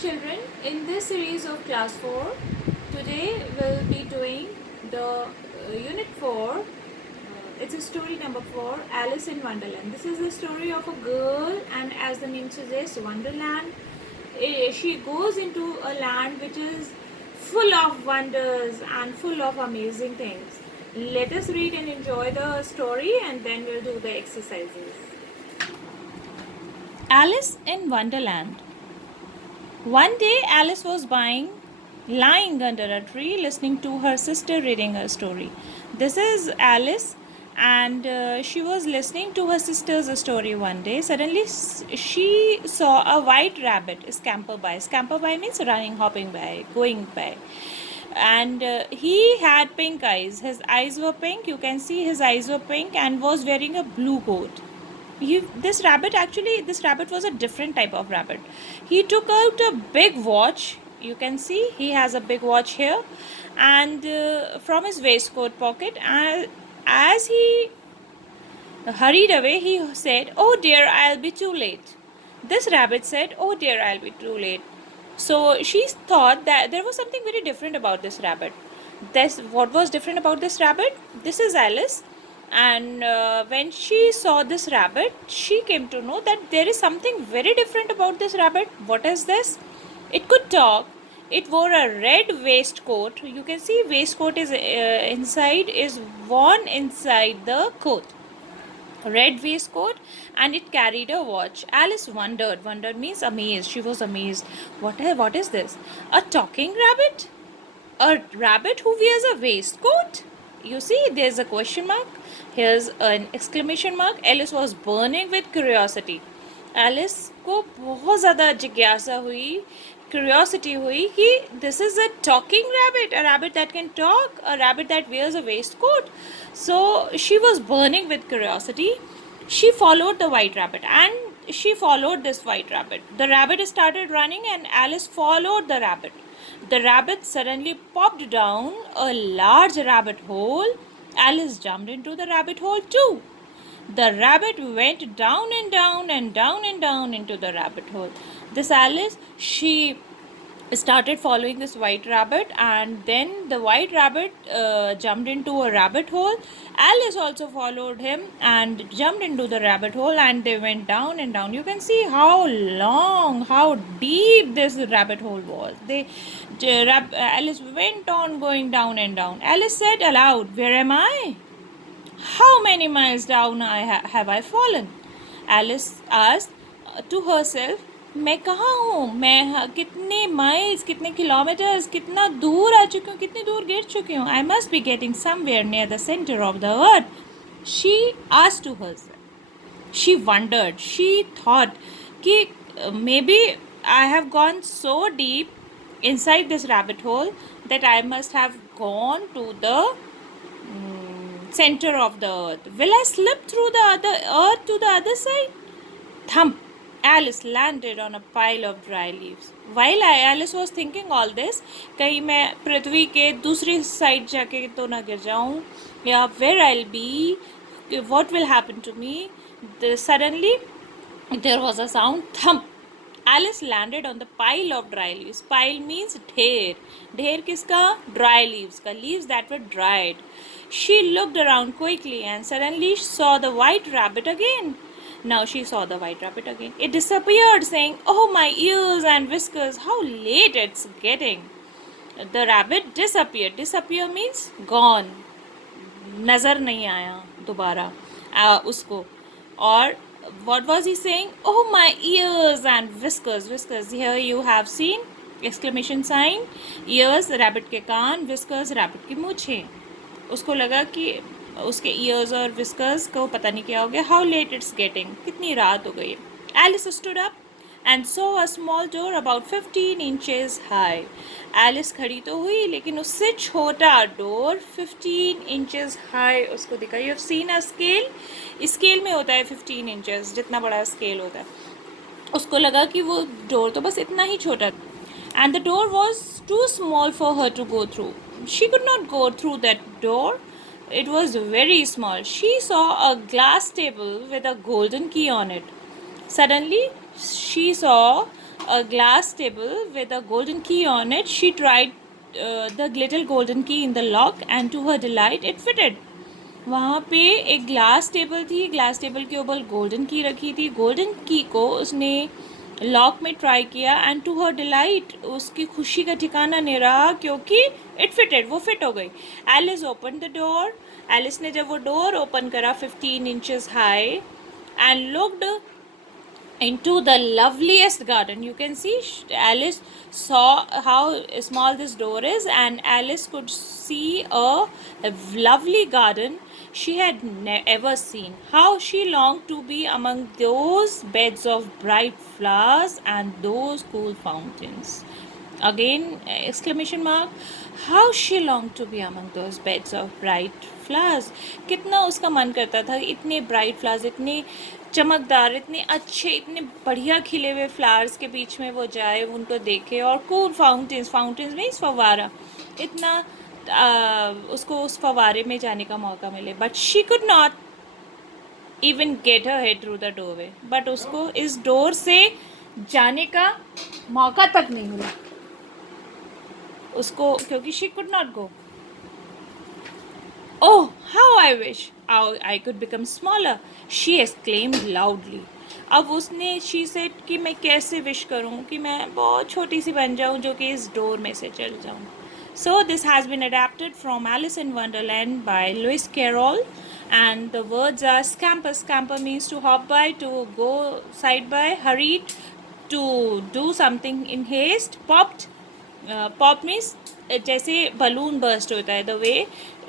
children, in this series of class 4, today we'll be doing the unit 4. It's a story number 4, Alice in Wonderland. This is the story of a girl, and as the name suggests, Wonderland. She goes into a land which is full of wonders and full of amazing things. Let us read and enjoy the story, and then we'll do the exercises. Alice in Wonderland. One day Alice was lying under a tree listening to her sister reading her story. This is Alice, and she was listening to her sister's story one day. Suddenly she saw a white rabbit scamper by. Scamper by means running, hopping by, going by. And he had pink eyes. His eyes were pink. You can see his eyes were pink, and was wearing a blue coat. This rabbit was a different type of rabbit. He took out a big watch. You can see he has a big watch here, and from his waistcoat pocket, as he hurried away, he said, "Oh dear, I'll be too late." This rabbit said, "Oh dear, I'll be too late." So she thought that there was something very different about this rabbit. What was different about this rabbit? This is Alice, and when she saw this rabbit, she came to know that there is something very different about this rabbit. What is this? It could talk. It wore a red waistcoat. You can see waistcoat is worn inside the coat. Red waistcoat, and it carried a watch. Alice wondered. Wondered means amazed. She was amazed. What is this? A talking rabbit? A rabbit who wears a waistcoat? You see, there's a question mark. Here's an exclamation mark. Alice was burning with curiosity. Alice को बहुत ज़्यादा जिज्ञासा हुई, curiosity हुई कि this is a talking rabbit, a rabbit that can talk, a rabbit that wears a waistcoat. So she was burning with curiosity. She followed the white rabbit, and she followed this white rabbit. The rabbit started running, and Alice followed the rabbit. The rabbit suddenly popped down a large rabbit hole. Alice jumped into the rabbit hole too. The rabbit went down and down and down and down into the rabbit hole. This Alice, she started following this white rabbit, and then the white rabbit jumped into a rabbit hole. Alice also followed him and jumped into the rabbit hole, and they went down and down. You can see how long, how deep this rabbit hole was. Alice went on going down and down. Alice said aloud, "Where am I? How many miles down have I fallen?" Alice asked to herself, मैं कहाँ हूँ, मैं कितने miles, कितने kilometres, कितना दूर आ चुकी हूँ, कितनी दूर गिर चुकी हूँ. I must be getting somewhere near the center of the earth. She asked to herself. She wondered. She thought कि maybe I have gone so deep inside this rabbit hole that I must have gone to the center of the earth. Will I slip through the other earth to the other side? Thump! Alice landed on a pile of dry leaves. While Alice was thinking all this, कहीं मैं पृथ्वी के दूसरी side जाके तो ना गिर जाऊँ, या where I'll be, what will happen to me? Suddenly there was a sound, thump. Alice landed on the pile of dry leaves. Pile means ढेर. ढेर किसका? Dry leaves का. Leaves that were dried. She looked around quickly and suddenly saw the white rabbit again. Now she saw the white rabbit again. It disappeared, saying, "Oh, my ears and whiskers, how late it's getting." The rabbit disappeared. Disappear means gone. नज़र नहीं आया दोबारा उसको. और what was he saying? "Oh, my ears and whiskers." Whiskers, here you have seen exclamation sign. Ears, rabbit के कान. Whiskers, rabbit की मूछें. उसको लगा कि उसके ईयर्स और विस्कर्स को पता नहीं क्या हो गया. हाउ लेट इट्स गेटिंग, कितनी रात हो गई. Alice stood up and saw a small door about 15 inches high. Alice खड़ी तो हुई, लेकिन उससे छोटा डोर 15 inches हाई उसको दिखा. You have seen a scale. Scale में होता है 15 inches, जितना बड़ा स्केल होता है. उसको लगा कि वो डोर तो बस इतना ही छोटा, and the door was too small for her to go through. She could not go through that door. It was very small. She saw a glass table with a golden key on it. Suddenly, she saw a glass table with a golden key on it. She tried the little golden key in the lock, and to her delight, it fitted. वहाँ पे एक glass table थी, glass table के ऊपर golden की रखी थी. Golden की को उसने लॉक में ट्राई किया, एंड टू हर डिलाइट, उसकी खुशी का ठिकाना नहीं रहा, क्योंकि इट फिटेड, वो फिट हो गई. Alice open the door. Alice ने जब वो डोर ओपन करा 15 inches high, and looked into the loveliest garden. You can see Alice saw how small this door is, and Alice could see a lovely garden she had ever seen. How she longed to be among those beds of bright flowers and those cool fountains. Again, exclamation mark. How she longed to be among those beds of bright flowers. कितना उसका मन करता था इतने bright flowers, इतने चमकदार, इतने अच्छे, इतने बढ़िया खिले हुए फ्लावर्स के बीच में वो जाए, उनको देखे. और कूल फाउंटेन्स, फाउंटेन्स मीन्स फवारा, इतना उसको उस फवारे में जाने का मौका मिले. But she could not even get her head through the doorway. But उसको इस डोर से जाने का मौका तक नहीं मिला उसको, क्योंकि she could not go. Oh, how I wish I could become smaller, she exclaimed loudly. अब उसने she said कि मैं कैसे विश करूँ कि मैं बहुत छोटी सी बन जाऊँ, जो कि इस डोर में से चल जाऊँ. So this has been adapted from Alice in Wonderland by Lewis Carroll, and the words are scamper. Scamper means to hop by, to go side by, hurried, to do something in haste. Popped, pop means जैसे balloon burst होता है, the way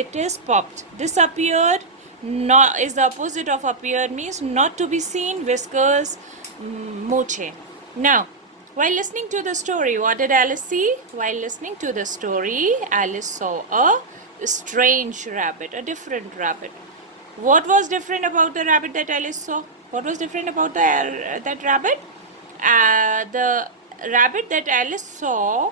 it is popped. Disappeared not is the opposite of appear, means not to be seen. Whiskers, mooche. Now, while listening to the story, what did Alice see? While listening to the story, Alice saw a strange rabbit, a different rabbit. What was different about the rabbit that Alice saw? What was different about that rabbit? The rabbit that Alice saw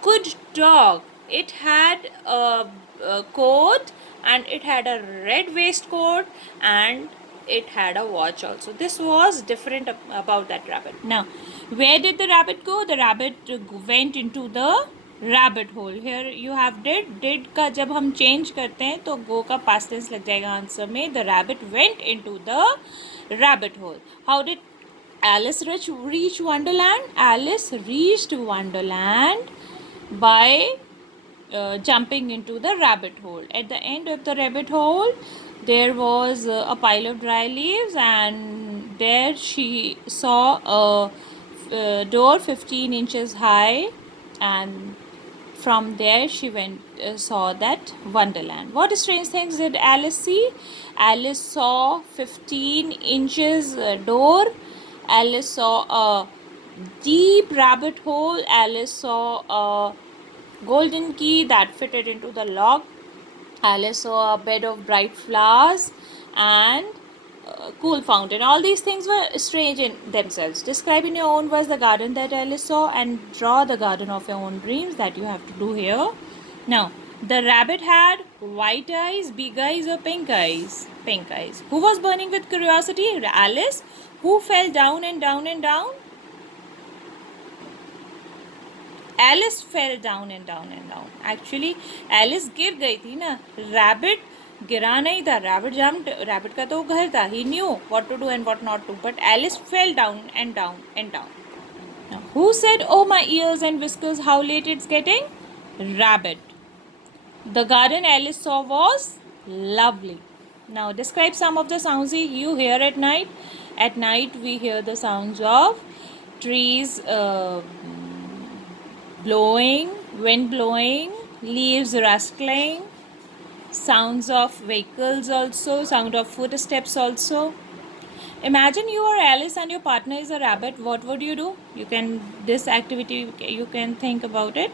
could talk. It had a coat, and it had a red waistcoat, and it had a watch also. This was different about that rabbit. Now, where did the rabbit go? The rabbit went into the rabbit hole. Here you have did का जब हम change करते हैं तो go का past tense लग जाएगा answer में. The rabbit went into the rabbit hole. How did Alice reach Wonderland? Alice reached Wonderland by jumping into the rabbit hole. At the end of the rabbit hole, there was a pile of dry leaves, and there she saw a door 15 inches high, and from there she went saw that Wonderland. What strange things did Alice see? Alice saw 15 inches door. Alice saw a deep rabbit hole. Alice saw a golden key that fitted into the lock. Alice saw a bed of bright flowers and a cool fountain. All these things were strange in themselves. Describe in your own words the garden that Alice saw, and draw the garden of your own dreams. That you have to do here. Now, the rabbit had white eyes, big eyes, or pink eyes? Pink eyes. Who was burning with curiosity? Alice. Who fell down and down and down? Alice fell down and down and down. Actually, Alice गिर गई थी ना. Rabbit गिरा नहीं था. Rabbit का तो घर था. He knew what to do and what not to. But Alice fell down and down and down. Now, who said, "Oh my ears and whiskers, how late it's getting"? Rabbit. The garden Alice saw was lovely. Now, describe some of the sounds you hear at night. At night, we hear the sounds of trees blowing, wind blowing, leaves rustling, sounds of vehicles also, sound of footsteps also. Imagine you are Alice and your partner is a rabbit. What would you do? This activity, you can think about it.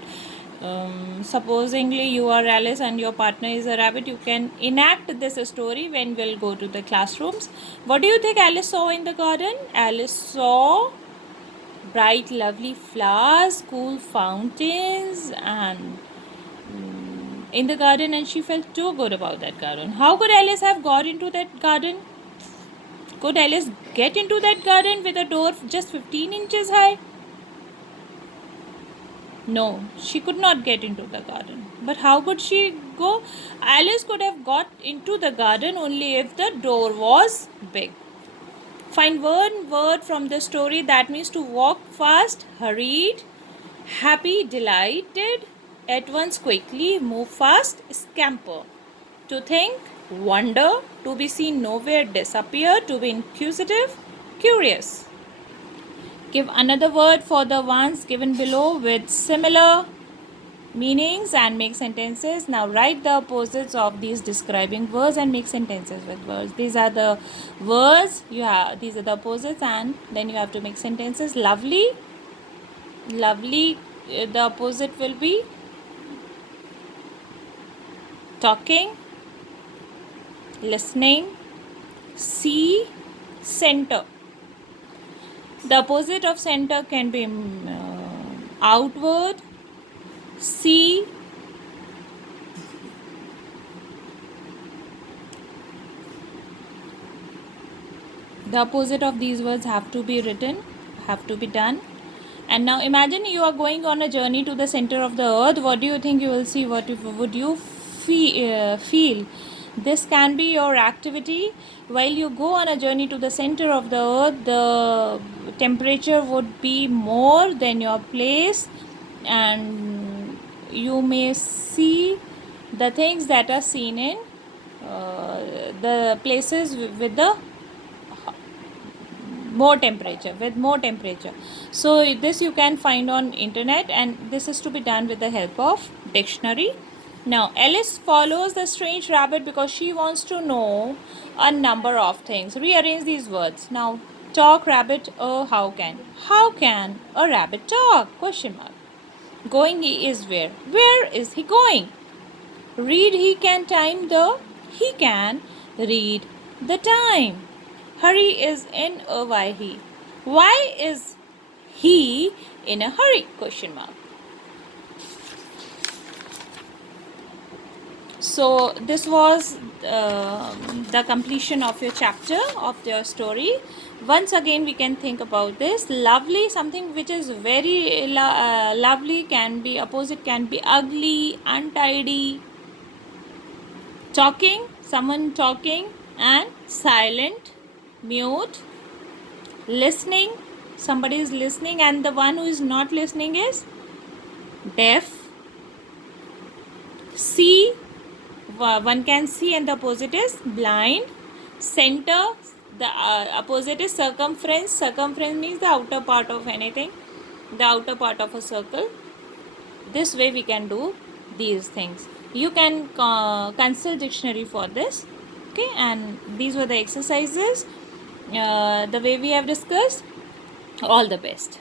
Supposingly you are Alice and your partner is a rabbit, you can enact this story when we'll go to the classrooms. What do you think Alice saw in the garden? Alice saw bright lovely flowers, cool fountains, and in the garden, and she felt too good about that garden. How could Alice have got into that garden? Could Alice get into that garden with a door just 15 inches high? No, she could not get into the garden. But how could she go? Alice could have got into the garden only if the door was big. Find one word from the story that means to walk fast, hurried, happy, delighted, at once, quickly, move fast, scamper. To think, wonder, to be seen nowhere, disappear, to be inquisitive, curious. Give another word for the ones given below with similar meanings and make sentences. Now write the opposites of these describing words and make sentences with words. These are the words you have, these are the opposites, and then you have to make sentences. Lovely, lovely, the opposite will be talking, listening, see, center. The opposite of center can be outward, see, the opposite of these words have to be written, have to be done. And now imagine you are going on a journey to the center of the earth. What do you think you will see? What would you feel? This can be your activity. While you go on a journey to the center of the earth, the temperature would be more than your place, and you may see the things that are seen in the places with the more temperature, with more temperature. So this you can find on internet, and this is to be done with the help of dictionary. Now Alice follows the strange rabbit because she wants to know a number of things. Rearrange these words. Now talk rabbit, how can a rabbit talk? Question mark. Going, he is where is he going? Read, he can he can read the time. Hurry is in a why he. Why is he in a hurry? Question mark. So this was the completion of your chapter, of your story. Once again we can think about this. Lovely, something which is very lovely, can be opposite, can be ugly, untidy. Talking, someone talking, and silent, mute. Listening, somebody is listening and the one who is not listening is deaf. See, one can see and the opposite is blind. Center, the opposite is circumference. Circumference means the outer part of anything, the outer part of a circle. This way we can do these things. You can consult dictionary for this. Okay, and these were the exercises the way we have discussed. All the best.